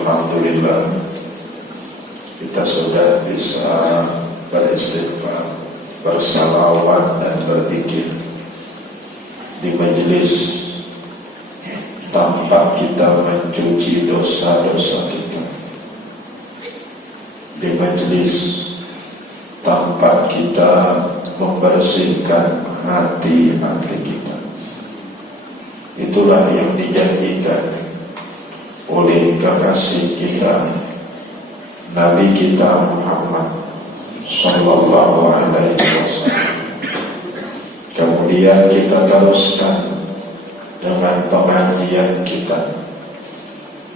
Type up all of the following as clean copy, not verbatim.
Alhamdulillah kita sudah bisa beristighfar, bersalawat dan berzikir di majelis tanpa kita mencuci dosa-dosa kita, di majelis tanpa kita membersihkan hati-hati kita. Itulah yang dijanjikan oleh kekasih kita, Nabi kita Muhammad Sallallahu Alaihi Wasallam. Kemudian kita teruskan dengan pengajian kita,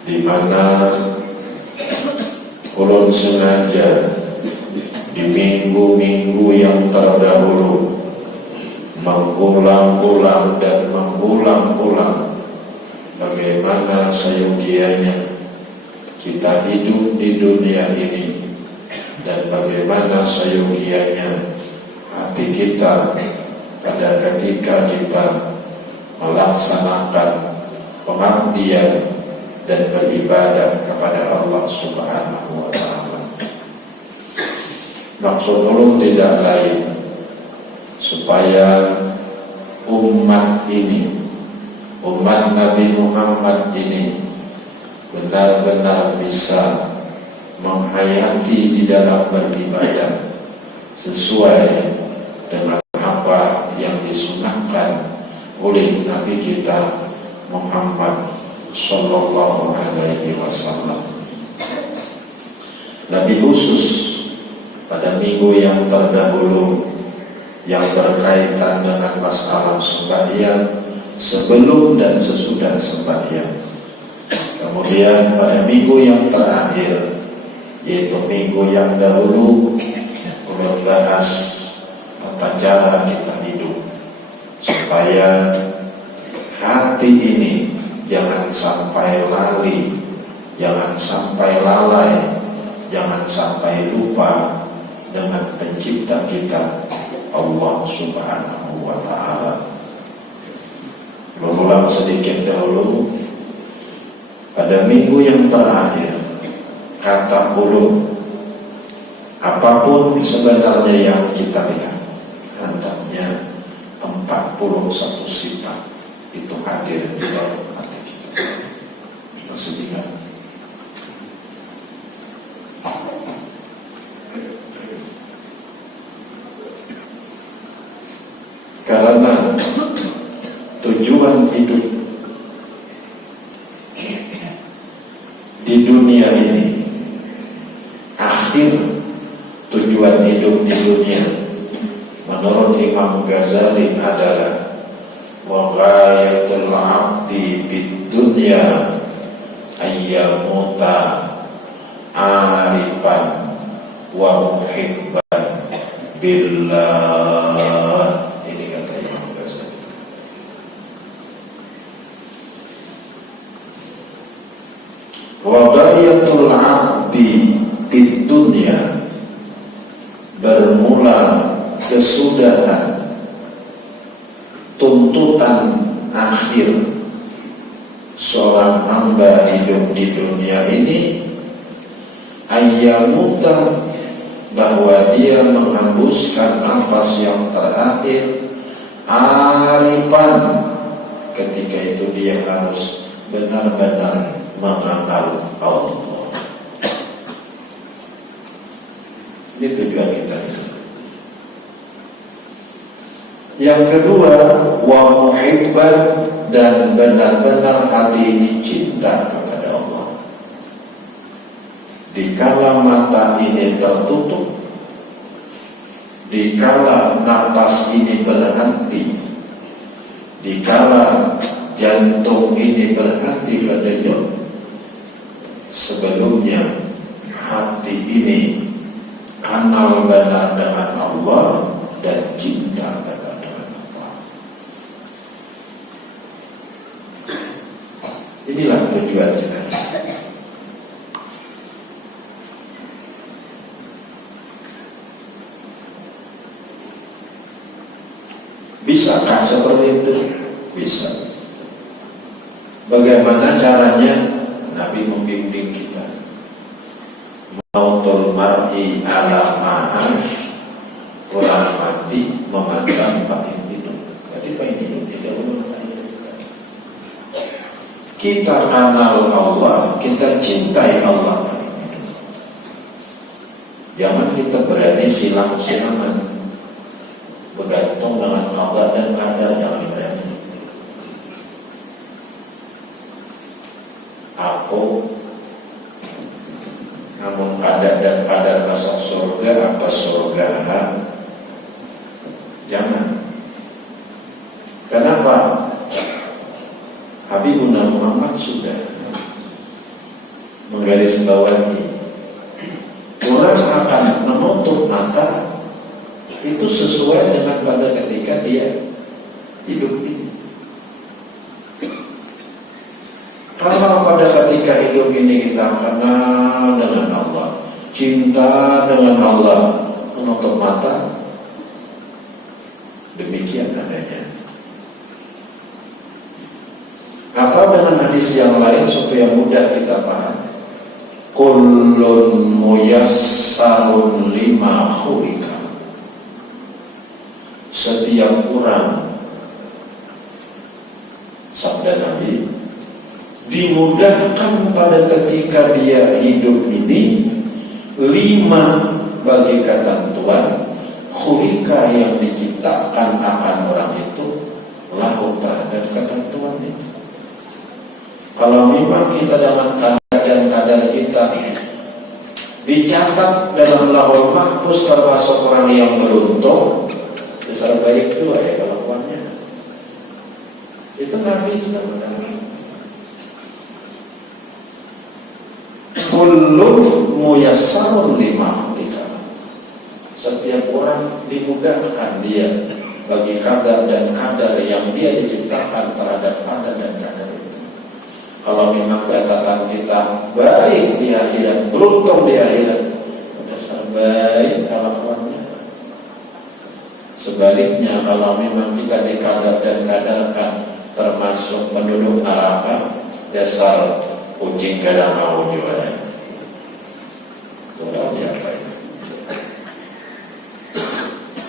di mana ulun sengaja di minggu-minggu yang terdahulu mengulang-ulang dan mengulang-ulang bagaimana seyogianya kita hidup di dunia ini, dan bagaimana seyogianya hati kita pada ketika kita melaksanakan pengabdian dan beribadah kepada Allah Subhanahu wa Ta'ala. Maksud ulun tidak lain supaya umat ini, umat Nabi Muhammad ini benar-benar bisa menghayati di dalam beribadah sesuai dengan apa yang disunahkan oleh Nabi kita Muhammad Sallallahu Alaihi Wasallam. Nabi khusus pada minggu yang terdahulu yang berkaitan dengan masalah sembahyang sebelum dan sesudah sembahyang. Kemudian pada minggu yang terakhir, yaitu minggu yang dahulu, membahas tata cara kita hidup supaya hati ini jangan sampai lali, jangan sampai lalai, jangan sampai lupa dengan pencipta kita Allah Subhanahu wa Ta'ala. Berulang sedikit dahulu, pada minggu yang terakhir kata ulun, apapun sebenarnya yang kita lihat, hendaknya 41 sifat itu hadir di dalam hati kita. Masih ingat? Karena tujuan hidup di dunia ini, akhir tujuan hidup di dunia menurut Imam Ghazali adalah wa ghayatul 'abdi bid dunya ayyamuta arifan wa muhibban billah. Ini kata Imam Ghazali. Wa ghayatul 'abdi bid dunya, bermula kesudahan, tuntutan akhir seorang hamba hidup di dunia ini, ayyamuta, bahwa dia menghembuskan nafas yang terakhir, arifan, ketika itu dia harus benar-benar mengenal Allah. Ini tujuan kita ini. Yang kedua, wa muhibban, dan benar-benar hati ini cinta kepada Allah. Dikala mata ini tertutup, dikala napas ini berhenti, dikala jantung ini berhenti berdenyut, sebelumnya hati ini kenal benar dengan Allah dan cinta benar dengan Allah. Inilah tujuan kita. Bisakah seperti itu? Bisa. Bagaimana caranya? Nabi membimbing kita. kita kenal Allah, kita cintai Allah. Jangan kita berani silang-silangan bergantung dengan Allah dan kadar, jangan berani. Aku namun kadar dan kadar masuk surga, apa surga? Jangan. Kenapa? Habibuna Muhammad sudah menggarisbawahi, orang akan menutup mata itu sesuai dengan pada ketika dia hidup ini. Kalau pada ketika hidup ini kita kenal dengan Allah, cinta dengan Allah, menutup mata, demikian adanya. Atau dengan hadis yang lain supaya mudah kita paham, kullun muyassarun lima khulika. Setiap orang, sabda Nabi, dimudahkan pada ketika dia hidup ini 5 bagi ketentuan khulika yang diciptakan akan orang itu lahu terhadap ketentuan itu. Kalau memang kita dengan kadar dan kadar kita dicatat dalam lahul mahfuz termasuk orang yang beruntung, besar baik 2 ya kelakuannya. Itu Nabi sudah berkata, kullun muyassarun lima khulika. Setiap orang dimudahkan dia bagi kadar dan kadar yang dia diciptakan terhadap kadar dan kadar itu. Kalau memang catatan kita baik di akhirat, beruntung di akhirat, dasar baik kelakuannya. Sebaliknya kalau memang kita dikadar dan kadarkan termasuk penduduk neraka, dasar kucing gak mau juga. Tuh diapain?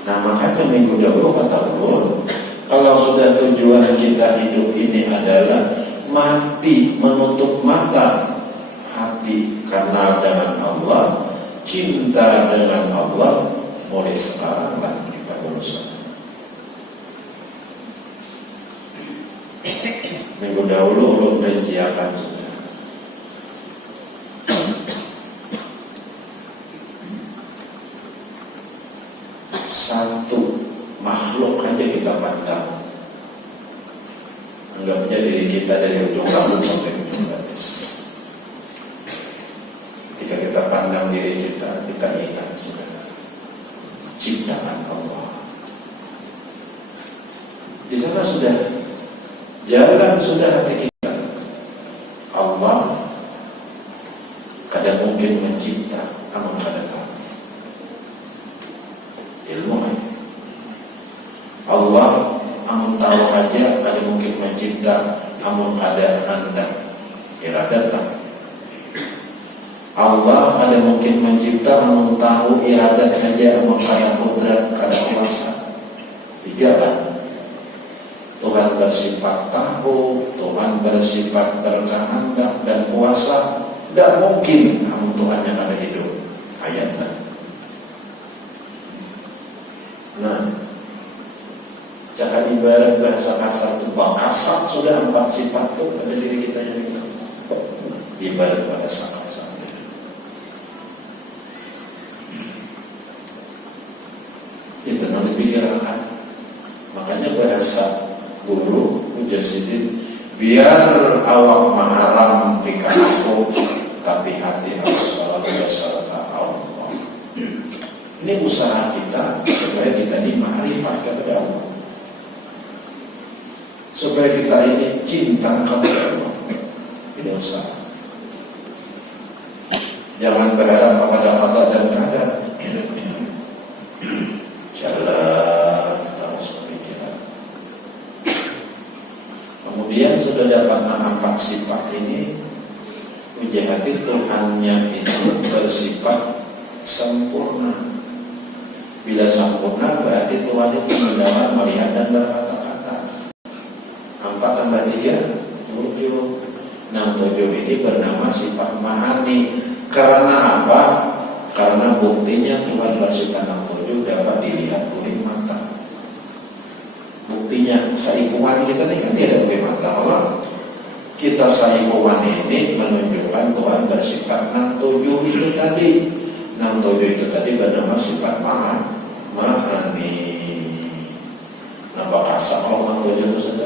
Nah makanya minggu dahulu kata Allah, kalau sudah tujuan kita hidup ini adalah mati, menutup mata, hati kenal dengan Allah, cinta dengan Allah, mulai sekarang lah kita berusaha. Minggu dahulu belum rinciakan sudah. Satu makhluk aja kita pandang, anggapnya diri kita dari ujung rambut sampai ujung batis. Ketika kita pandang diri kita, kita ingat sudah ciptaan Allah. Di sana sudah jalan, sudah hati kita. Allah kadang mungkin mencipta, aman kadang tahu. Ilmu Allah amun tahu aja, ada mungkin mencipta, amun ada anda iradat. Allah ada mungkin mencipta, amun tahu iradat aja, amun ada kudrat, ada kuasa. 3 lah. Tuhan bersifat tahu, Tuhan bersifat berkehendak dan kuasa. Tidak mungkin amun Tuhan yang ada hidup. Ayatnya. Nah, cara ibarat bahasa kasar itu kasar sudah 4 sifat itu pada diri kita yang itu. Ibarat bahasa kasar. Itu nanti pikirkan. Makanya bahasa guru Mujasidin, biar awak maharam dikataku, tapi hati harus selalu beserta Allah. Ini usaha kita supaya kita ini ma'rifat kepada Allah, supaya kita ini cinta kepada Allah. Ini usaha. Jangan berharap kepada Allah dan kadar. Jalan terus berpikiran. Kemudian sudah dapat 4 sifat ini, menjadi Tuhannya itu bersifat sempurna. Bila sempurna berarti Tuhan itu mendengar, melihat dan berkata-kata. 4 tambah 3 7. ini bernama sifat ma'ani. Karena apa? Karena buktinya Tuhan bersifat nang-tojo dapat dilihat oleh mata. Buktinya saipuan kita ini kan tidak oleh mata Allah. Kita saipuan ini menunjukkan Tuhan bersifat nang-tojo itu tadi. Nang-tojo itu tadi bernama sifat ma'ani. Nampak kasar kalau nang-tojo itu saja.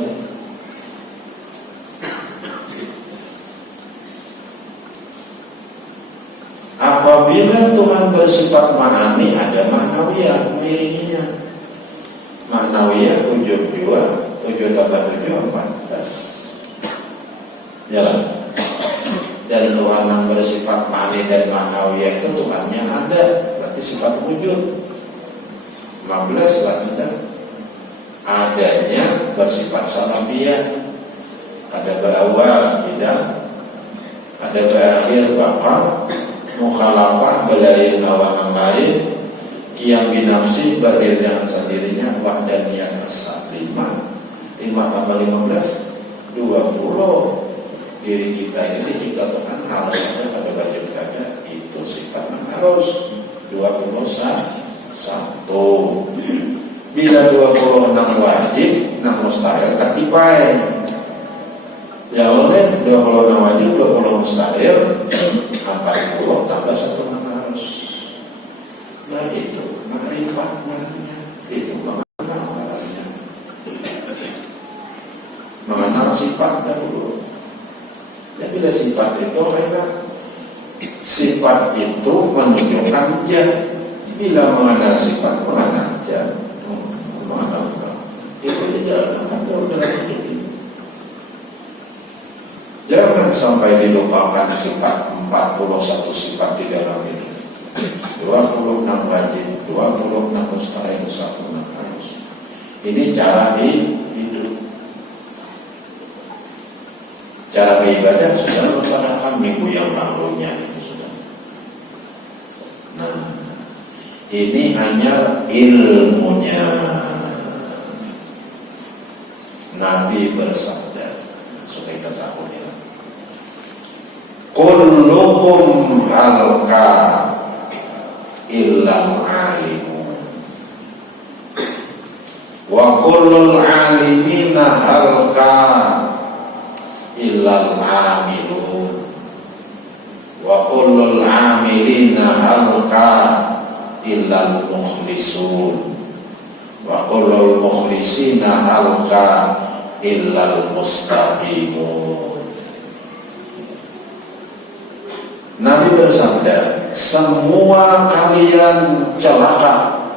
Apabila Tuhan bersifat ma'ani, ada ma'nawiyah mengiringinya. Ma'nawiyah 7 tambah 7 14. Jalan. Dan Tuhan yang bersifat ma'ani dan ma'nawiyah itu Tuhannya ada, berarti sifat wujud. 15 lah sudah. Adanya bersifat salabiyah. Ada berawal tidak, ada berakhir bapak, mukhalafah belain lawan lain, qiyam binafsi berdiri dengan sendirinya, wahdaniyah asal 5 tambah 15 20. Diri kita ini kita Tuhan harus ada pada wajib ada, itu sifat harus 21. Bila 20 nang wajib nang mustahil katipai. Ya oleh 20 nang wajib 20 mustahil 40 tambah 1 nang harus. Nah itu makrifat namanya. Itu mengenal sifat dahulu. Dan bila sifat itu sifat itu menunjukkan jad. Bila mengenal sifat mengenal jad. Mengenal itu dijalankan dalam hidup ini. Jangan sampai dilupakan sifat 41 sifat di dalam hidup. 26 wajib, 26 mustahil, 1 harus. Ini cara hidup. Cara beribadah sudah pada minggu yang lalunya itu sudah. Nah, ini hanya ilmunya. Nabi bersabda supaya kita tahu ini. Kullukum halka illam alimun wa kullul alimina halka illal amilun wa kullul amilina halka illal mukhlisun wa kullul mukhlisina halka illal mustaqimun. Nabi bersabda, semua kalian celaka.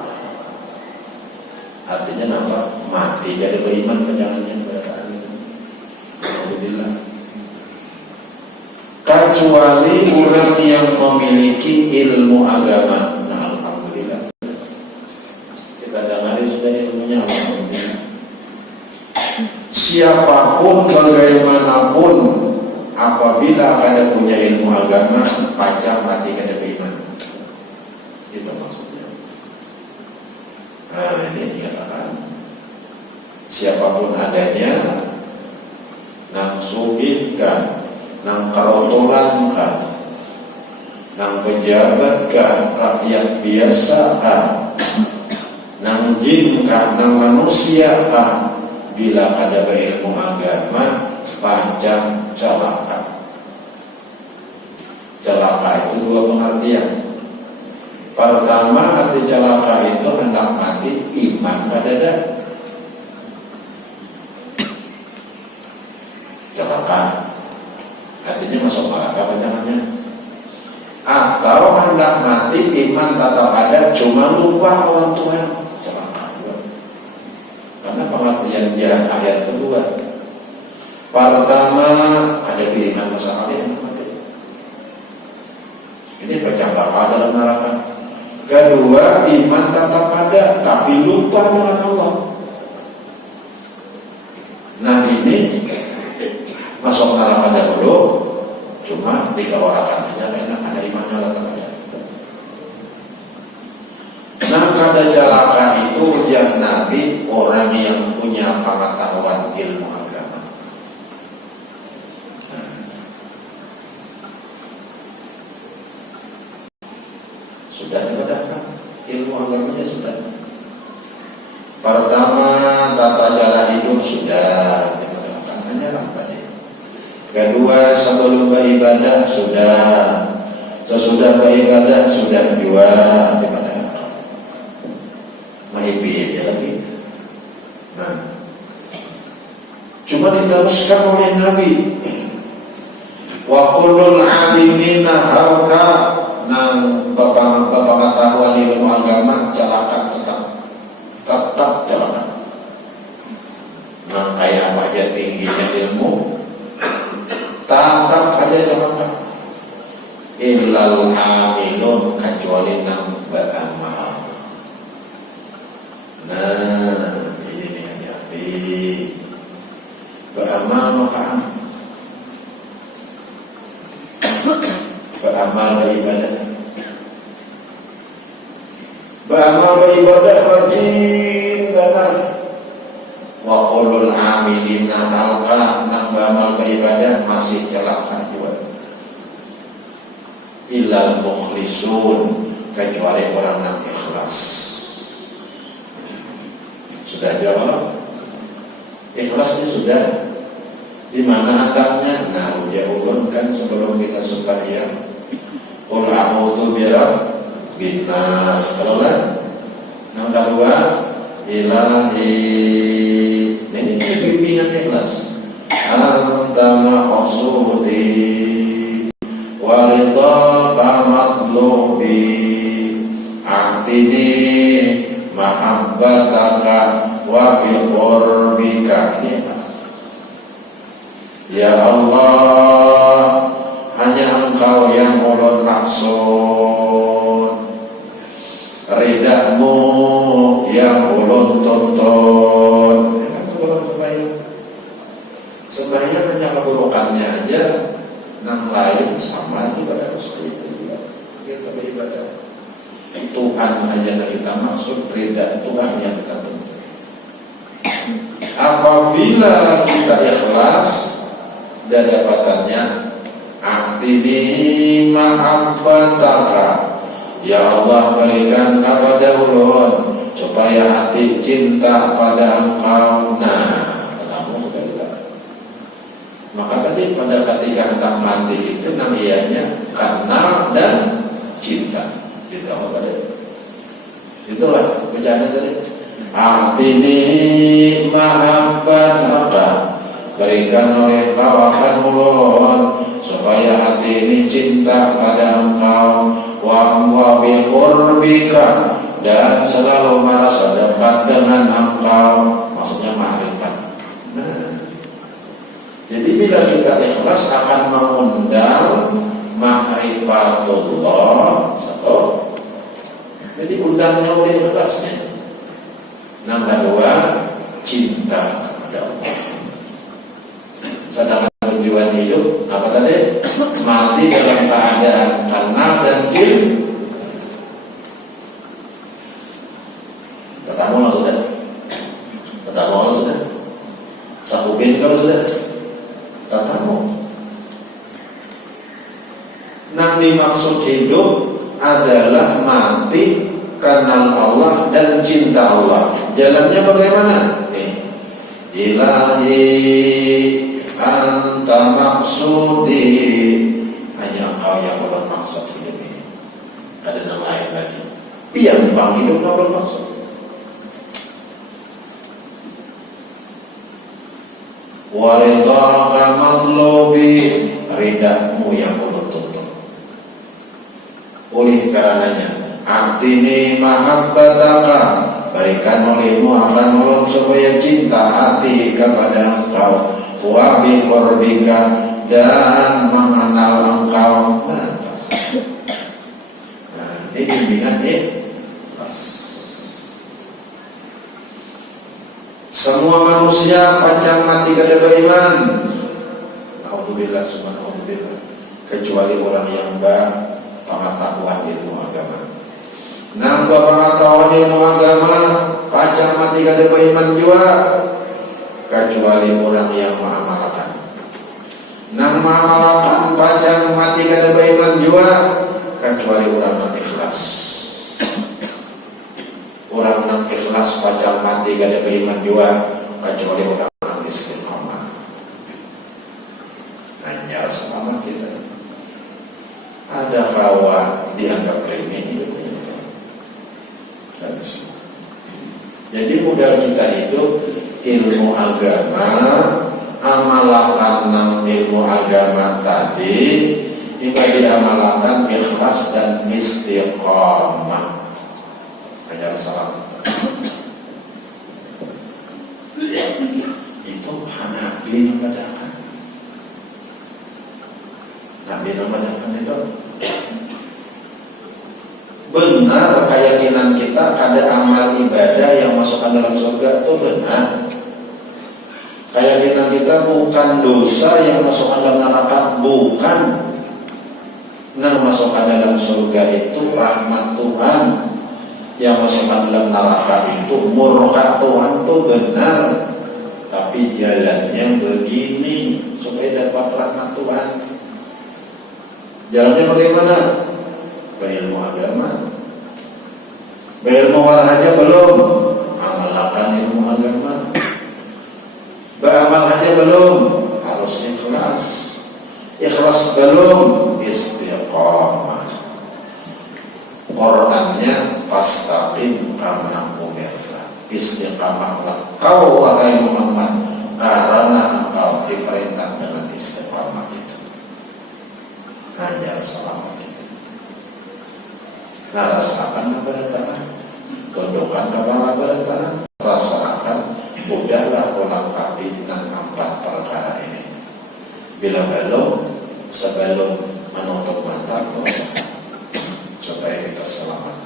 Artinya apa? Mati jadi beriman penjalannya pada saat itu. Alhamdulillah. Kecuali orang yang memiliki ilmu agama. Nah, alhamdulillah. Kita dengarin sudah ilmunya. Alhamdulillah. Siapapun bagaimanapun apabila ada punya ilmu agama, pacak mati kada beriman. Itu maksudnya. Nah, ini dikatakan siapapun adanya, nang subihkan, nang karotolankan, nang pejabatkan, rakyat biasa nang jinkah, nang manusiakah, bila ada berilmu agama, pacak celaka. Celaka itu dua pengertian. Pertama, arti celaka itu hendak mati iman pada dah. Celaka artinya masuk neraka panjangannya. Atau hendak mati iman tetap ada, cuma lupa orang Tuhan. Celaka juga. Karena pengertian dia ayat kedua. Pertama, ada pilihan masa kalian mati. Ini pecah bakal dalam neraka. Kedua, iman tetap ada, tapi lupa dengan Allah. Nah ini masuk neraka dahulu, cuma dikeluarkan aja karena ada imannya tetap ada. Nah kada celaka itu ujian Nabi orang yang punya pengetahuan ilmu agama. Kedua, sebelum beribadah sudah, sesudah beribadah sudah juga ibadah. Mahibih ya lagi. Nah, cuma diteruskan oleh Nabi. Wa kullul alimina harka, nang bapak pengetahuan ilmu agama celakan tetap celakan. Nah, kayak apa aja tingginya ilmu, tetap aja celakan. Illal amilun, kecuali nang beramal. Nah, ini nih hati-hati. Beramal maka beramal beribadah. Beramal beribadah rajin benar. Wa qulul amilina halqa, nang beramal beribadah masih celaka juga. Illal mukhlisun, kecuali orang yang ikhlas. Sudah jawab? Ikhlas ini sudah. Di mana adabnya? Nah, udah ulunkan sebelum kita sembahyang. Qul a'udzu birabbin nas. Kalau lah, yang kedua, ilahi. Ini bimbingan ikhlas. Anta maqsudi waridaka matlubi ahtini mahabbataka wa biqurbika. Ya Allah, hanya Engkau yang ulun maksud, ridhamu yang ulun tuntut. Sembahyang hanya keburukannya aja, nang lain sama ibadah seperti itu juga. Kita beribadah, Tuhan hanya yang kita maksud, ridha Tuhan yang kita tuntut. Apabila kita ikhlas, dan dapatannya ahtini mahabbataka, ya Allah berikan kepada ulun supaya hati cinta pada Engkau. Nah, ketemu kita. Maka tadi pada ketika hendak mati itu nang ianya kenal dan cinta. Kita apa tadi? Itulah bercanda tadi. Ahtini mahabbataka, berikan oleh Engkau akan ulun supaya hati ini cinta pada Engkau. Wa biqurbika, dan selalu merasa dekat dengan Engkau. Maksudnya ma'rifat. Nah, jadi bila kita ikhlas akan mengundang ma'rifatullah. Satu, jadi undangnya oleh ikhlasnya. Yang kedua, cinta kepada Allah. Sedangkan tujuan hidup apa tadi? Mati dalam keadaan kenal dan cinta. Ketemu lah sudah. Ketemu lah sudah. Sakubin kalau sudah. Ketemu. Yang dimaksud hidup adalah mati, kenal Allah dan cinta Allah. Jalannya bagaimana? Ilahi anta maksudi, hanya Engkau yang bermaksud hidup ini. Ada nama lain lagi. Pian bang hidup Engkau bermaksud. Waridaka matlubi, ridhamu yang ulun tuntut. Oleh karenanya, ahtini mahabbataka, berikan olehmu akan ulun supaya cinta hati kepada Engkau. Wa biqurbika, dan mengenal Engkau. Nah, ini bimbingan ikhlas. Semua manusia pancang mati kada beriman. Alhamdulillah, subhanallah, kecuali orang yang pengetahuan ilmu agama. Nambah pengetahuan ilmu agama, pancang mati kada beriman juga, kecuali orang yang mengamalkan. Nang mengamalkan pancang mati kada beriman juga, kecuali orang yang ikhlas. Orang yang ikhlas pancang mati kada beriman juga, kecuali orang yang istiqomah. Nah, ya selamat kita. Ada kawa dianggap remeh hidupnya. Jadi modal kita hidup ilmu agama, amalakan ilmu agama tadi, jika diamalkan ikhlas dan istiqamah. Ajar salam. Itu Hanafi membedakan. Nabi membedakan itu benar keyakinan kita ada amal ibadah yang masukkan dalam surga itu benar. Keyakinan kita bukan dosa yang masukkan dalam neraka, bukan. Nah, masukkan dalam surga itu rahmat Tuhan, yang masukkan dalam neraka itu murka Tuhan, itu benar. Tapi jalannya begini supaya dapat rahmat Tuhan. Jalannya bagaimana? Berilmu agama. Berilmu warahnya belum, amalkan ilmu agama. Beramal aja belum, harus ikhlas. Ikhlas belum, istiqamah. Qur'annya fastaqim kama umirta. Istiqamahlah kau wahai Muhammad, karena engkau diperintah dengan istiqamah itu. Hanya selama ini. Nah, rasakan keberatan, tundukkan kepala keberatan, rasakan, udahlah melengkapi dengan 4 perkara ini. Bila belum, sebelum menutup mata, dosa, supaya kita selamat.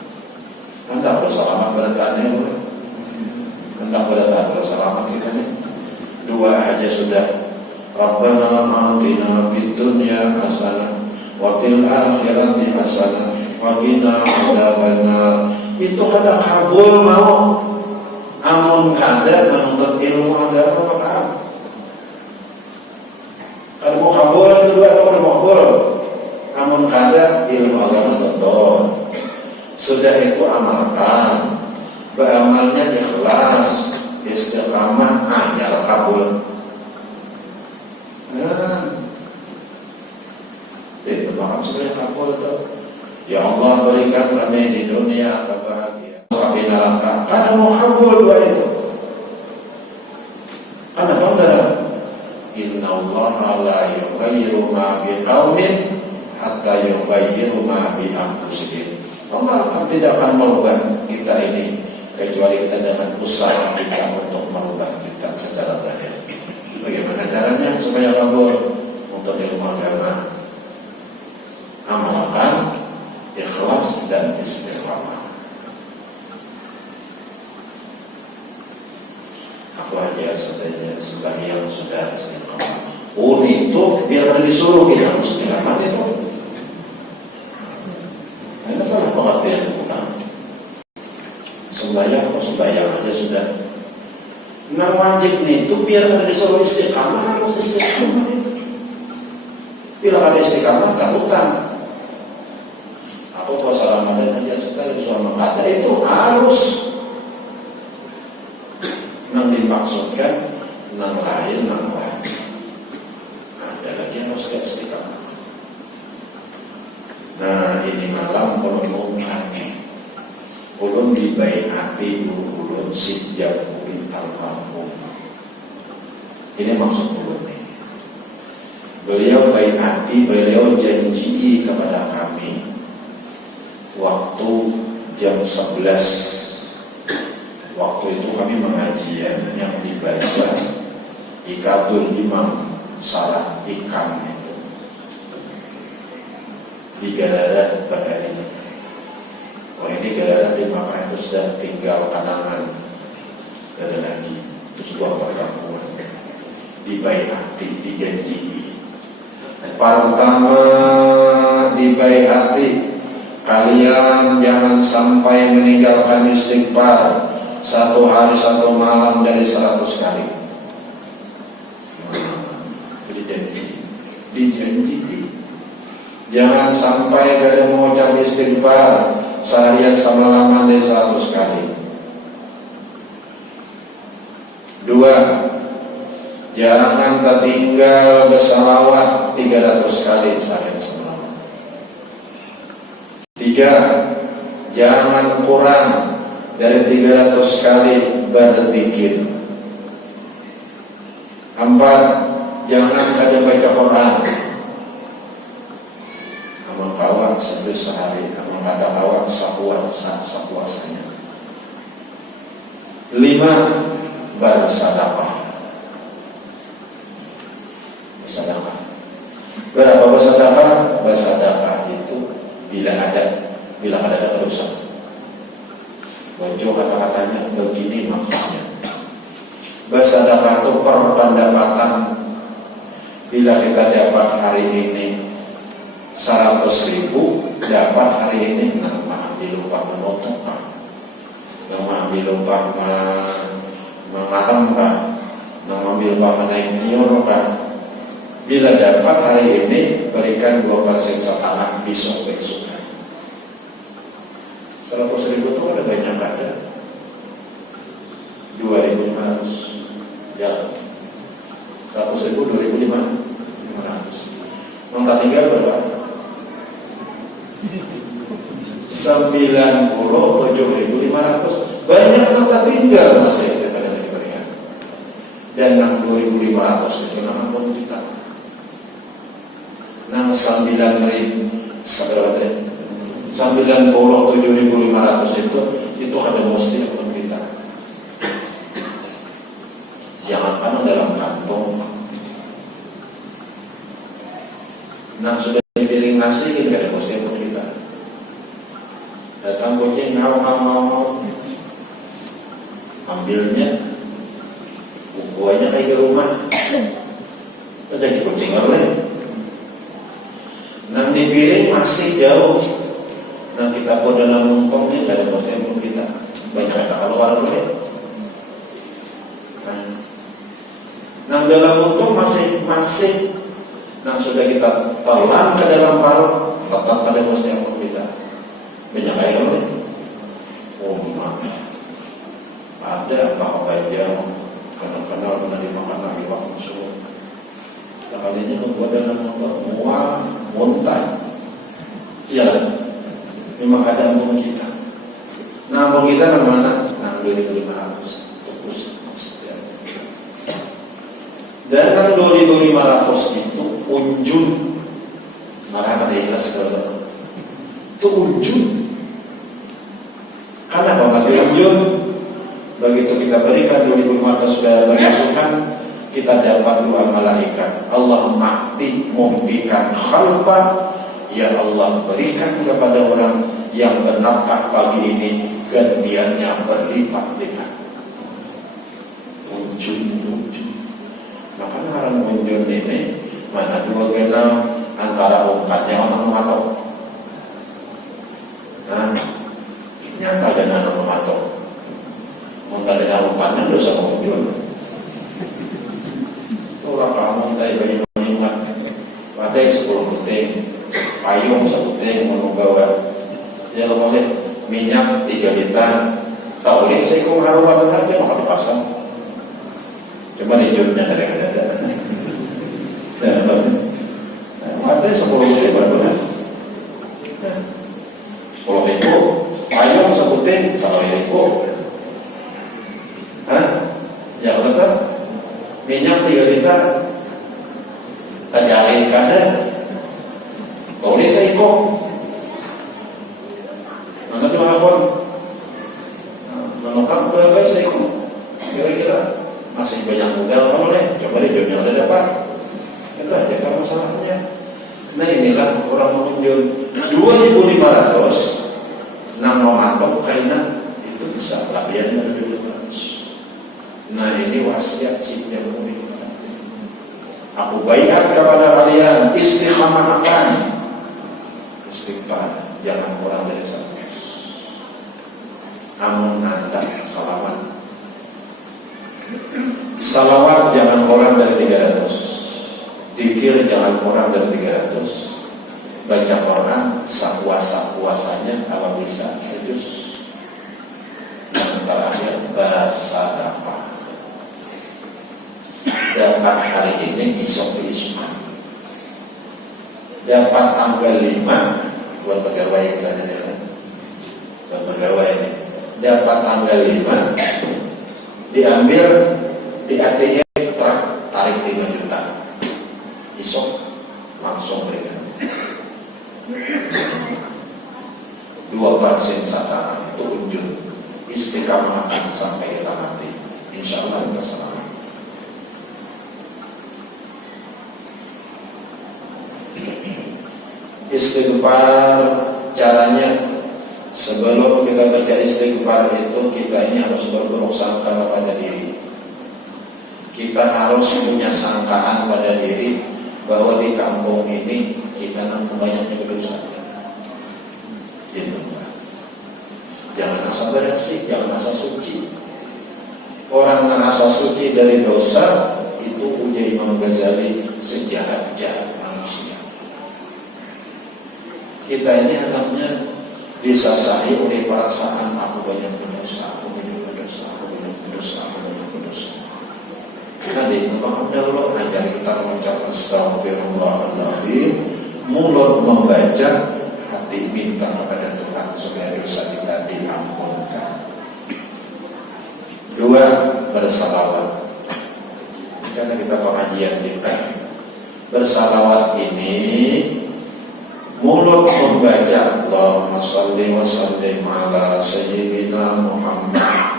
Anda perlu selamat beratanya, Anda perlu selamat kita nih. 2 aja sudah. Rabbana atina fid dunya hasanah wa fil akhirati hasanah wa qina adzabannar. Itu kada kabul mau. Amun kada menuntut ilmu agama maka kada mau kabul itu dua atau kada mau kabul. Amun kada ilmu agama tuntut. Sudah itu amalkan. Beramalnya ikhlas, istiqamah, anyar kabul. Nah, itu makam sebenarnya kabul itu. Ya Allah berikan kami di dunia kebahagiaan. Kami neraka. Karena mau kabul dua itu. Karena bangga. Inna Allah la yughayyiru ma biqaumin hatta yughayyiru ma bi anfusihim. Allah akan tidak akan merubah kita ini kecuali kita dengan usaha kita untuk merubah kita secara zahir. Bagaimana caranya supaya kabul? Untuk ilmu agama, amalkan, ikhlas dan istiqamah. Aku aja sebenarnya sebagian sudah istiqamah. Oh itu biar disuruh kita harus istiqamah itu. Ada salah pengertian itu kan. Sembahyang atau sembahyang aja sudah. Nah wajib itu biar disuruh istiqamah harus istiqamah itu. Bila ada istiqamah tak utang. Aku puasa Ramadan aja setelah itu sama ada itu harus yang dimaksudkan nang lain nang wajib. Ada lagi yang harus istiqamah. Nah ini malam belum mengumumkan, belum dibaiati belum sejak al-marhum. Ini maksud belum nih. Beliau baiati, beliau janji kepada kami waktu jam 11. Waktu itu kami mengajian yang dibaca Ikatul Imam Salah Ikam itu di Gadarat Bahari. Oh ini Gadarat di Makkah itu sudah tinggal kanangan, ada lagi itu sebuah perkampungan. Dibaiati, dijanji. Pertama dibaiati, kalian jangan sampai meninggalkan istighfar 1 hari 1 malam dari 100 kali. Dijanji. Jangan sampai kalian mengucap istighfar seharian sama lama dari 100 kali. 2. Jangan tertinggal bersalawat 3 300 kali saling selamat. 3, jangan kurang dari 300 kali berzikir. 4, jangan kada baca Quran. Amal kawak sehari, amal kada kawak sapuasanya. 5, bersedekah. Bersedekah. Berapa bersedekah? Bersedekah itu bila ada dosa. Baju kata-katanya begini maksudnya. Bersedekah itu perpendapatan. Bila kita dapat hari ini 100.000, dapat hari ini ambil lupa menutup, ambil lupa mengatamkan, ambil lupa menaik tiurkan. Bila dapat hari ini, berikan 2% setengah besok. 100.000 itu ada banyak, ada 2.500 ya, 100.000 2.500. Maka tinggal berapa? 97.500. Banyak maka tinggal masih daripada diberikan. Dan 2.500 itu nama pun kita. 97.500 itu ada mesti untuk kita. Jangan panas dalam kantong. Sudah piring nasi kan ada mesti untuk kita. Datang kucing mau ambilnya, buahnya kayak ke rumah. Jadi kucing oleh. Di piring masih jauh. Kita pun dalam muntongnya tidak ada mesti untuk kita. Banyak kata kalau boleh. Dalam muntong masih. Sudah kita telan ke dalam parut, tetap pada mesti untuk kita. Banyak air oleh. Ada apa aja kenal pernah dimakan lagi waktu musuh. Sekalinya membuat dalam motor muntah. Ya, memang ada ampun kita. Ampun kita dari mana? 2.500 terus. Dan 2.500 itu unjun. Marah ada ikhlas kalau itu unjun. Karena apa unjun? Begitu kita berikan 2.500 sudah dimasukkan, kita dapat doa malaikat. Allah ma'ti membikan khalfah. Ya Allah, berikan kepada orang yang bernafkah pagi ini gantiannya berlipat-lipat. Unjun. Maka haram unjun ini mana dua genam antara ungkatnya orang mematok. Nyata jangan orang mematok. Mengkatanya ungkatnya dosa unjun. Itulah kamu dari banyak mengingat. Wadai 10 puting, payung 1 puting menunggawa. Dia boleh minyak 3 liter. Tak boleh sekong haruan aja maka dipasang. Cuma hijaunya kadang-kadang ada. Ada 10 puting berapa? 10.000. Payung 1 puting 1.000. Yang betul minyak 3 liter. Terjari kada. Boleh seikong. Mana dua akun? Menukar berapa seikong? Kira-kira masih banyak modal kalau deh. Coba deh jauhnya udah dapat. Itu aja kan masalahnya. Nah inilah orang mengunjung 2.500 nang mematok kainan itu bisa labian dari 2.500. Nah ini wasiat sih yang memiliki. Aku baiat kepada kalian istiqamah akan istighfar, jangan kurang dari 100. Amun nanda salawat jangan kurang dari 300. Zikir jangan kurang dari 300. Baca Quran sepuasa-puasanya kalau bisa sejus. Yang terakhir bersedekah. Dapat hari ini besok dapat tanggal 5 buat pegawai misalnya ya, buat pegawai ini dapat tanggal 5 diambil di ATM tarik 5 juta isok langsung berikan 2% sataran itu ujung istiqamah akan sampai kita mati, insya Allah kita selamat. Istighfar caranya, sebelum kita baca istighfar itu kita ini harus berburuk sangka pada diri. Kita harus punya sangkaan pada diri bahwa di kampung ini kita nampak banyaknya berdosa. Gitu. Jangan asal bersih, jangan asal suci. Orang yang asal suci dari dosa itu punya Imam Ghazali sejahat-jahat manusia. Kita ini anaknya disasahi oleh perasaan aku banyak berdosa, aku banyak berdosa, aku banyak berdosa, aku banyak berdosa. Nanti Imam Abdullah ajar kita mengucap astagfirullahaladzim, mulut membaca, hati minta kepada Tuhan supaya dosa kita diampunkan. 2, bersalawat. Karena kita pengajian kita bersalawat ini, mulut membaca Allahumma sholli wa sallim ala sayyidina Muhammad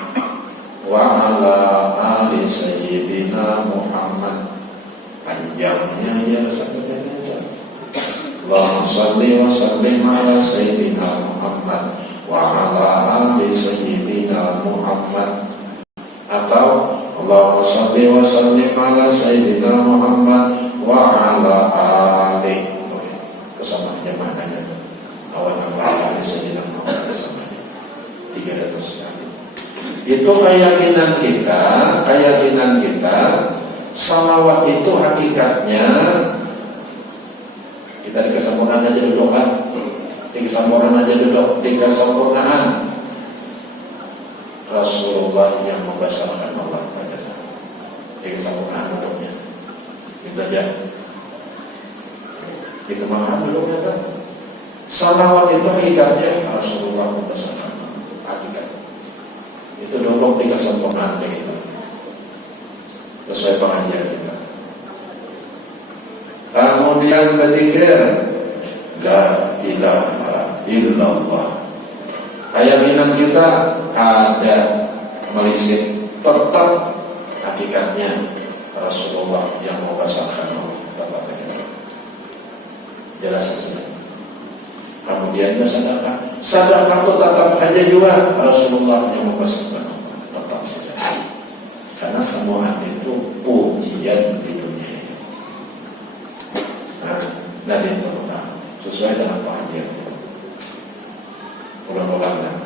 wa ala ali sayyidina Muhammad. Panjangnya ya saja. Allahumma sholli wa sallim ala sayyidina Muhammad wa ala ali sayyidina Muhammad, atau Allahumma sholli wa sallim ala sayyidina Muhammad wa ala ali. Kesamanya maknanya awan ala sayyidina Muhammad kesamanya 300 kali. Itu keyakinan kita salawat itu hakikatnya kita di kesempurnaan aja dulu kan, di kesempurnaan Rasulullah yang membesarkan Allah Ta'ala di kesempurnaan duduknya kita aja itu mana duduknya kan. Salawat itu hakikatnya Rasulullah membesarkan hakikat itu duduk di kesempurnaan kita sesuai pengajian kita. Kemudian berzikir la ilaha illallah, keyakinan kita ada melisit tetap hakikatnya Rasulullah yang membesarkan Allah Ta'ala. Jelas saja. Kemudian sedekah itu tetap aja juga Rasulullah yang membesarkan Allah, tetap saja. Karena semua itu pujian di dunia ini. Dan itu sesuai dengan pengajian. Ulang-ulangnya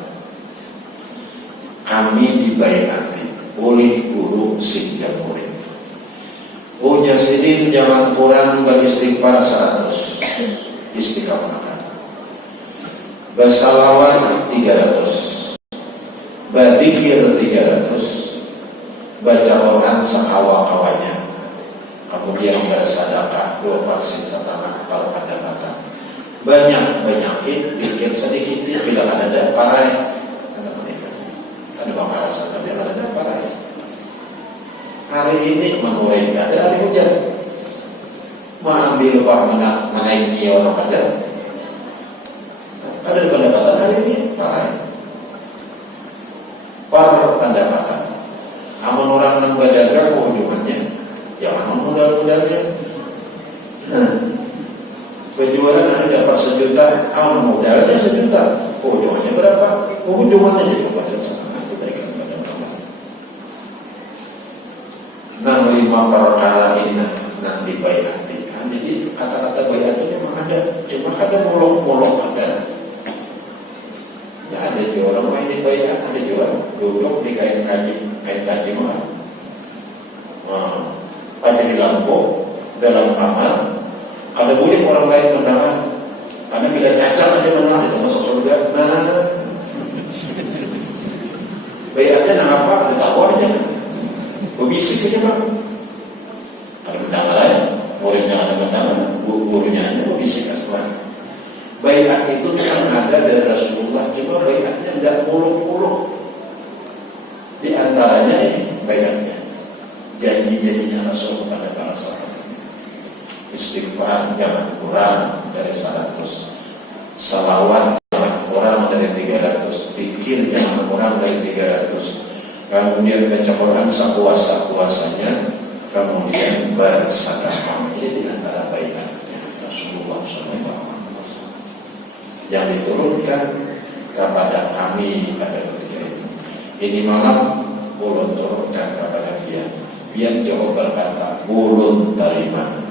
kami dibayati oleh guru sehingga murid. Punya sidin jangan kurang beristighfar 100, istiqamahkan. Bersalawat 300, berzikir 300, baca Quran sehawa-hawanya. Kemudian bersedekah 2% setengah kalau pendapatan. Banyakin, bikin sedikit bila ada parai. Ada bakar rasa, tapi ada parai. Hari ini menurut ada hari hujan. Mengambil menaiki orang ada. Ada pendapatan hari ini parai. Pendapatan. Amun orang yang berdagang ujungannya jangan mudah-mudahnya. Penjualan ada dapat 1 juta, modalnya 1 juta. Ujungannya berapa? Ujungannya jadi macam sana. Diberikan kepada Allah. Nah, 5 perkara ini nanti bayati. Jadi kata-kata bayati memang ada, cuma ada muluk-muluk ada. Ya ada juga orang main di bayat, ada juga duduk di kain kaji mana. Pajak lampu dalam kamar. Ada boleh orang lain mendengar, karena bila cacat aja mendengar itu masuk surga. Nah, bayarnya nah apa? Ada tahu aja, berbisik aja bang. Ada mendengar aja, muridnya ada mendengar, gurunya aja berbisik aja. dari Rasulullah, cuma bayatnya tidak muluk-muluk. Di antaranya ini bayatnya, janji-janjinya Rasul kepada para sahabat. Istighfar jangan kurang dari 100, salawat jangan kurang dari 300, zikir jangan kurang dari 300. Kemudian baca Quran sepuas-puasanya, kemudian bersedekah. Ini di antara bayatnya Rasulullah SAW yang diturunkan kepada kami pada ketika itu. Ini malam ulun turunkan kepada dia. Biar jauh berkata, ulun terima.